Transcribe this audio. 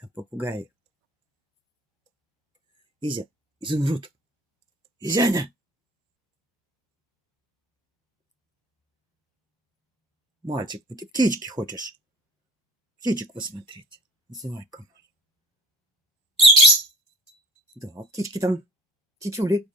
Там попугаи. Изя, изумруд. Изяня. Мальчик, ты птички хочешь? Птичек посмотреть. Зайка мой. Да, птички там, птичули.